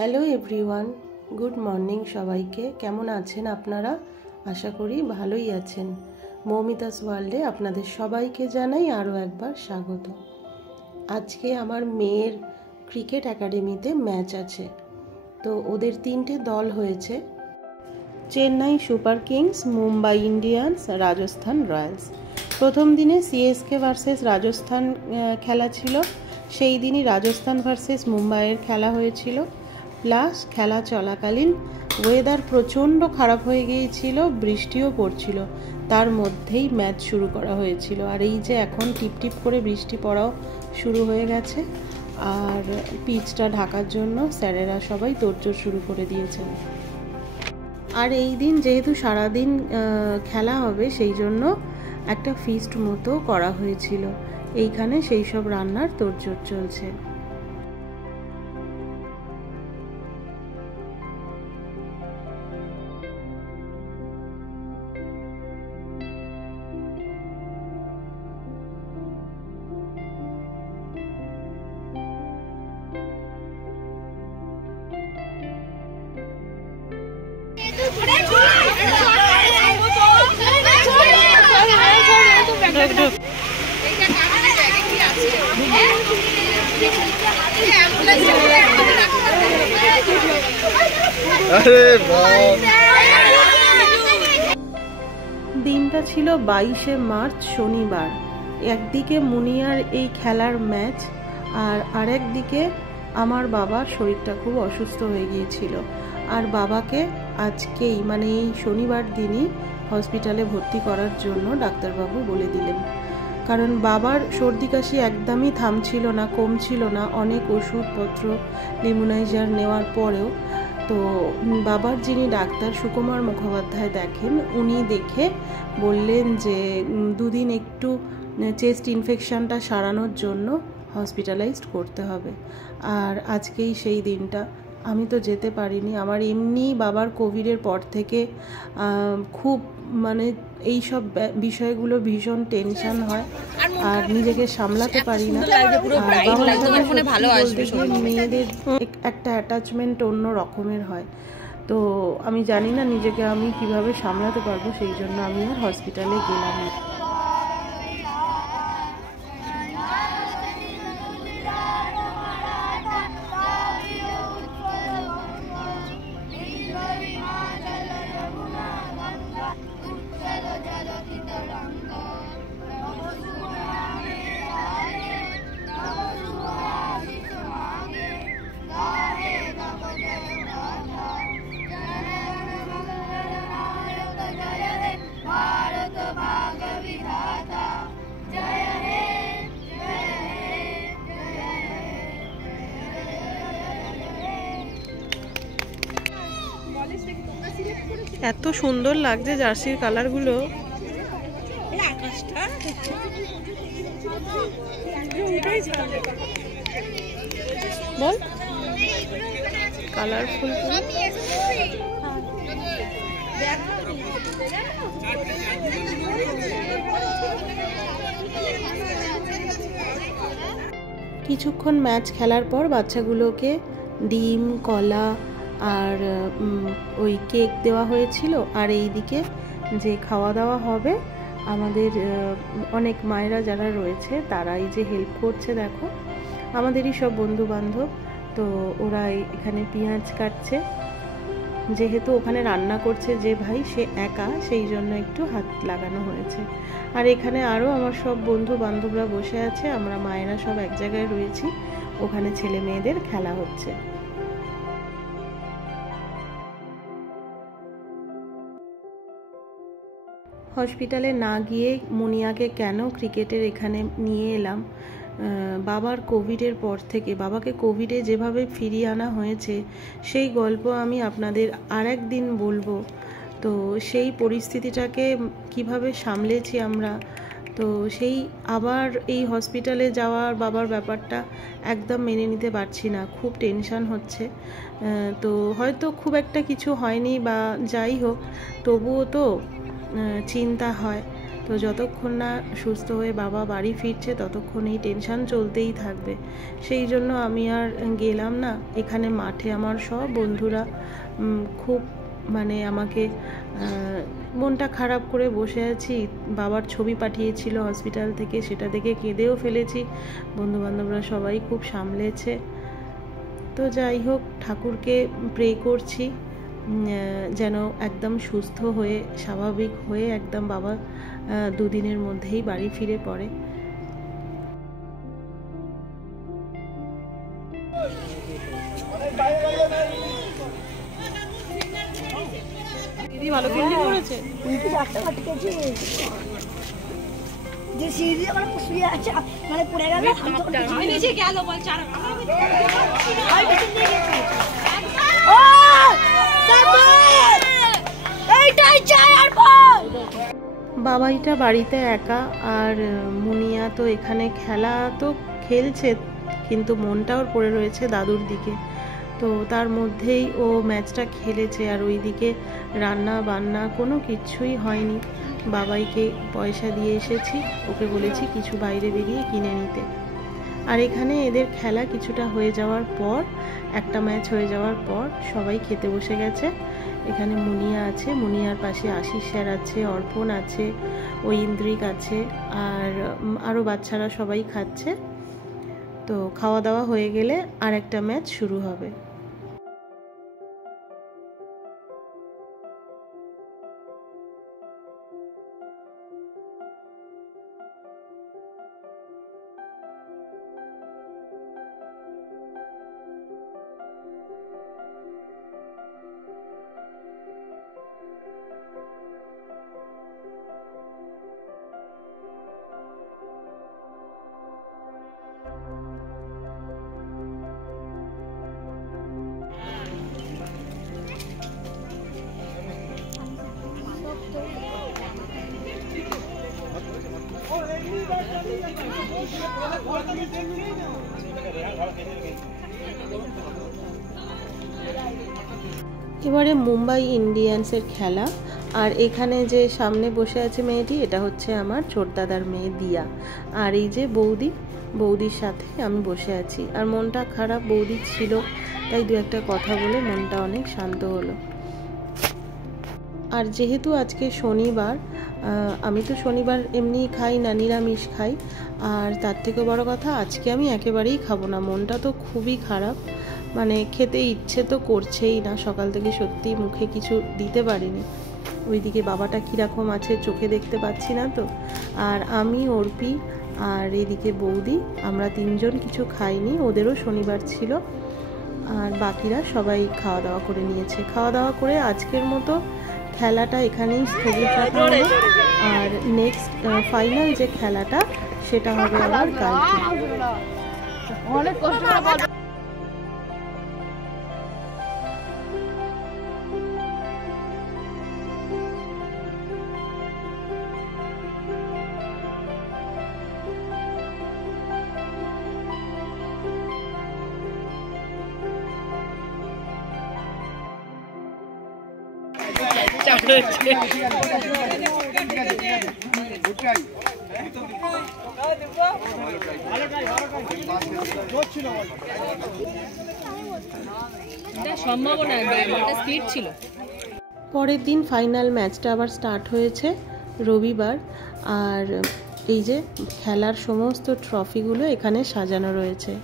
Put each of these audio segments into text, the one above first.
Hello everyone, good morning সবাইকে। কেমন আছেন আপনারা? আশা করি ভালোই আছেন। মৌমিতাস ওয়ার্ল্ডে আপনাদের সবাইকে জানাই আরও একবার স্বাগত। আজকে আমার মেয়ের ক্রিকেট একাডেমিতে ম্যাচ আছে, তো ওদের 3টে দল হয়েছে: Chennai super kings, Mumbai Indians, Rajasthan royals. প্রথম দিনে সিএসকে ভার্সেস রাজস্থান খেলা ছিল, সেই দিনই রাজস্থান ভার্সেস মুম্বাইয়ের খেলা হয়েছিল। প্লাস খেলা চলাকালীন ওয়েদার প্রচণ্ড খারাপ হয়ে গিয়েছিল, বৃষ্টিও পড়ছিল, তার মধ্যেই ম্যাচ শুরু করা হয়েছিল। আর এই যে এখন টিপটিপ করে বৃষ্টি পড়াও শুরু হয়ে গেছে, আর পিচটা ঢাকার জন্য স্যারেরা সবাই তোড়জোড় শুরু করে দিয়েছেন। আর এই দিন যেহেতু সারাদিন খেলা হবে, সেই জন্য একটা ফিস্ট মতো করা হয়েছিল। এইখানে সেই সব রান্নার তোড়জোড় চলছে। দিনটা ছিল 22শে মার্চ, শনিবার। একদিকে মুনিয়ার এই খেলার ম্যাচ, আর আরেকদিকে আমার বাবার শরীরটা খুব অসুস্থ হয়ে গিয়েছিল। আর বাবাকে আজকেই মানে এই শনিবার দিনই হসপিটালে ভর্তি করার জন্য ডাক্তারবাবু বলে দিলেন। কারণ বাবার সর্দি কাশি একদমই থামছিল না, কমছিল না। অনেক ওষুধপত্র লিমোনাইজার নেওয়ার পরেও। তো বাবার যিনি ডাক্তার সুকুমার মুখোপাধ্যায় দেখেন, উনি দেখে বললেন যে 2 দিন একটু চেস্ট ইনফেকশনটা সারানোর জন্য হসপিটালাইজড করতে হবে। আর আজকেই সেই দিনটা। আমি তো যেতে পারিনি। আমার এমনি বাবার কোভিডের পর থেকে খুব মানে এই সব বিষয়গুলো ভীষণ টেনশন হয়, আর নিজেকে সামলাতে পারি না। মেয়েদের একটা অ্যাটাচমেন্ট অন্য রকমের হয়, তো আমি জানি না নিজেকে আমি কিভাবে সামলাতে পারবো, সেই জন্য আমি আর হসপিটালে গেলাম না। এত সুন্দর লাগছে জার্সির কালারগুলো। বল কালারফুল। কিছুক্ষণ ম্যাচ খেলার পর বাচ্চাগুলোকে ডিম, কলা আর ওই কেক দেওয়া হয়েছিল। আর এই দিকে যে খাওয়া দাওয়া হবে, আমাদের অনেক মায়েরা যারা রয়েছে তারা এই যে হেল্প করছে, দেখো আমাদেরই সব বন্ধু বান্ধব। তো ওরা এখানে পেঁয়াজ কাটছে, যেহেতু ওখানে রান্না করছে যে ভাই, সে একা, সেই জন্য একটু হাত লাগানো হয়েছে। আর এখানে আরও আমার সব বন্ধু বান্ধবরা বসে আছে, আমরা মায়েরা সব এক জায়গায় রয়েছি, ওখানে ছেলে মেয়েদের খেলা হচ্ছে। হসপিটালে না গিয়ে মুনিয়াকে কেন ক্রিকেটের এখানে নিয়ে এলাম, বাবার কোভিডের পর থেকে বাবাকে কোভিডে যেভাবে ফিরিয়ে আনা হয়েছে, সেই গল্প আমি আপনাদের আরেক দিন বলবো। তো সেই পরিস্থিতিটাকে কিভাবে সামলেছি আমরা, তো সেই আবার এই হসপিটালে যাওয়ার বাবার ব্যাপারটা একদম মেনে নিতে পারছি না, খুব টেনশন হচ্ছে। তো হয়তো খুব একটা কিছু হয়নি বা যাই হোক, তবুও তো চিন্তা হয়। তো যতক্ষণ না সুস্থ হয়ে বাবা বাড়ি ফিরছে ততক্ষণ এই টেনশান চলতেই থাকবে। সেই জন্য আমি আর গেলাম না। এখানে মাঠে আমার সব বন্ধুরা খুব মানে আমাকে মনটা খারাপ করে বসে আছি। বাবার ছবি পাঠিয়েছিল হসপিটাল থেকে, সেটা দেখে কেঁদেও ফেলেছি। বন্ধুবান্ধবরা সবাই খুব সামলেছে। তো যাই হোক, ঠাকুরকে প্রে করছি যেন একদম সুস্থ হয়ে স্বাভাবিক হয়ে একদম বাবা দুদিনের মধ্যেই বাড়ি ফিরে পড়ে। দিদি ভালো ফিল্ডিং করেছে। যে সিঁড়ি মানে পুষিয়ে আছে মানে পড়ে গেল নিচে গেল বল চার এইটাই চাই আর বল। বাবাইটা বাড়িতে একা, আর মুনিয়া তো এখানে খেলা তো খেলছে কিন্তু মনটা ওর পড়ে রয়েছে দাদুর দিকে। তো তার মধ্যেই ও ম্যাচটা খেলেছে, আর ওইদিকে রান্না বান্না কোনো কিছুই হয়নি। বাবাইকে পয়সা দিয়ে এসেছি, ওকে বলেছি কিছু বাইরে বেরিয়ে কিনে নিতে। আর এখানে এদের খেলা কিছুটা হয়ে যাওয়ার পর, একটা ম্যাচ হয়ে যাওয়ার পর সবাই খেতে বসে গেছে। এখানে মুনিয়া আছে, মুনিয়ার পাশে আশিস স্যার আছে, অর্পণ আছে, ঐন্দ্রিক আছে, আর আরও বাচ্চারা সবাই খাচ্ছে। তো খাওয়া দাওয়া হয়ে গেলে আর একটা ম্যাচ শুরু হবে। এবারে মুম্বাই ইন্ডিয়ান্সের খেলা। আর এখানে যে সামনে বসে আছে মেয়েটি, এটা হচ্ছে আমার ছোটদাদার মেয়ে দিয়া। আর এই যে বৌদির সাথে আমি বসে আছি। আর মনটা খারাপ বৌদি ছিল, তাই দু একটা কথা বলে মনটা অনেক শান্ত হলো। আর যেহেতু আজকে শনিবার, আমি তো শনিবার এমনি খাই না, নিরামিষ খাই। আর তার থেকে বড় কথা, আজকে আমি একেবারেই খাবো না। মনটা তো খুবই খারাপ, মানে খেতে ইচ্ছে তো করছেই না। সকাল থেকে সত্যি মুখে কিছু দিতে পারিনি। ওইদিকে বাবাটা কীরকম আছে চোখে দেখতে পাচ্ছি না তো। আর আমি, অর্পি আর এদিকে বৌদি, আমরা তিনজন কিছু খাইনি, ওদেরও শনিবার ছিল। আর বাকিরা সবাই খাওয়া দাওয়া করে নিয়েছে। খাওয়া দাওয়া করে আজকের মতো খেলাটা এখানেই স্থগিত রাখা হলো। আর নেক্সট ফাইনাল যে খেলাটা সেটা হবে আবার কালকে। অনেক কষ্ট করে পরের দিন ফাইনাল ম্যাচটা আবার স্টার্ট হয়েছে রবিবার। আর এই যে খেলার সমস্ত ট্রফিগুলো এখানে সাজানো রয়েছে।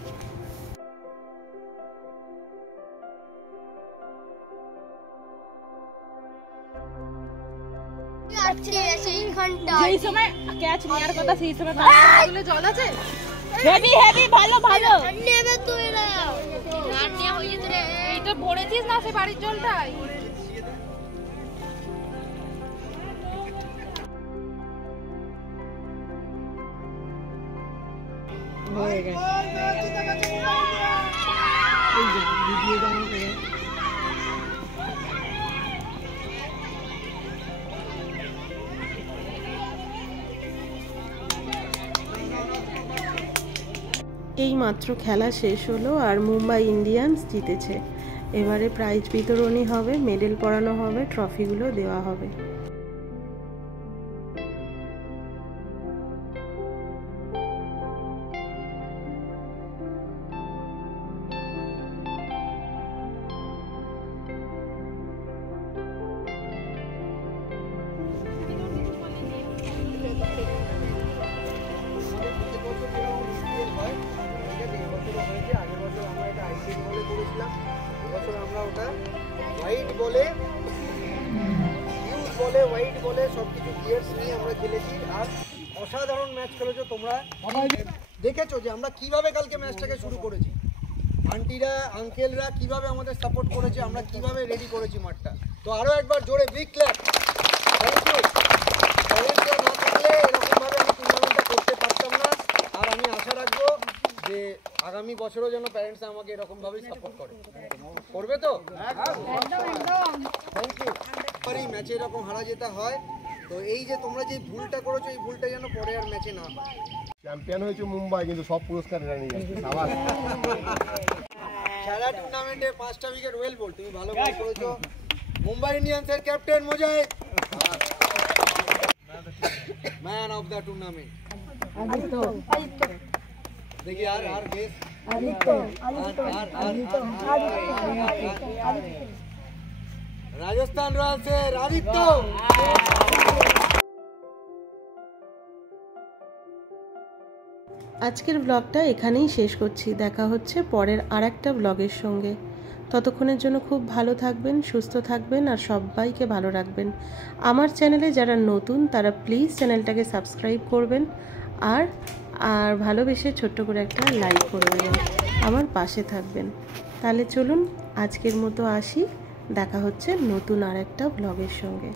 যেই সময় ক্যাচ নেওয়ার কথা সেই সময় জল আছে। হেভি হেভি ভালো ভালো নেবে তুই না, আর নিয়ে হইছে রে। এইটা পড়েছিস না সে বাড়ির জলটাই। হয়ে গেছে এই যে ভিডিও ডাউন করে। এই মাত্র খেলা শেষ হলো আর মুম্বাই ইন্ডিয়ান্স জিতেছে। এবারে প্রাইজ বিতরণী হবে, মেডেল পরানো হবে, ট্রফিগুলো দেওয়া হবে। না, এবছর আমরা ওটা হোয়াইট বলে বলে হোয়াইট বলে সবকিছু গিয়ার্স নিয়ে আমরা খেলেছি। আর অসাধারণ ম্যাচ খেলেছো তোমরা, দেখেছো যে আমরা কিভাবে কালকে ম্যাচটাকে শুরু করেছি, আন্টিরা আঙ্কেলরা কিভাবে আমাদের সাপোর্ট করেছে, আমরা কিভাবে রেডি করেছি মাঠটা। তো আরও একবার জোরে বিগ ক্ল্যাপ। Thank you. প্যারেন্টসরা না থাকলে এরকমভাবে আমি টুর্নামেন্টটা করতে পারতাম না। আর আমি আশা রাখবো যে আগামী বছরও যেন প্যারেন্টসরা আমাকে এরকমভাবেই সাপোর্ট করে। করবে তো? Thank you. এই ম্যাচে এরকম হারা যেতে হয়, তো এই যে তোমরা যে ভুলটা করেছো এই ভুলটা যেন পরে আর ম্যাচে না হয়। চ্যাম্পিয়ন হয়েছে মুম্বাই, কিন্তু সব পুরস্কার এরা নিয়ে যাচ্ছে। সাবাস। সারা টুর্নামেন্টে 5টা উইকেট ওয়েল বল, তুমি ভালো বল করেছো। মুম্বাই ইন্ডিয়ান্সের captain Mujahid, man of the tournament. দেখি আর গেস রাজস্থান রয়্যালসের আদিত্য। আজকের ব্লগটা এখানেই শেষ করছি। দেখা হচ্ছে পরের আরেকটা ব্লগের সঙ্গে। ততক্ষণের জন্য খুব ভালো থাকবেন, সুস্থ থাকবেন আর সবাইকে ভালো রাখবেন। আমার চ্যানেলে যারা নতুন তারা প্লিজ চ্যানেলটাকে সাবস্ক্রাইব করবেন আর ভালোবেসে ছোট্ট করে একটা লাইক করে দেবেন, আমার পাশে থাকবেন। তাহলে চলুন আজকের মতো আসি, দেখা হচ্ছে নতুন আরেকটা ব্লগের সঙ্গে।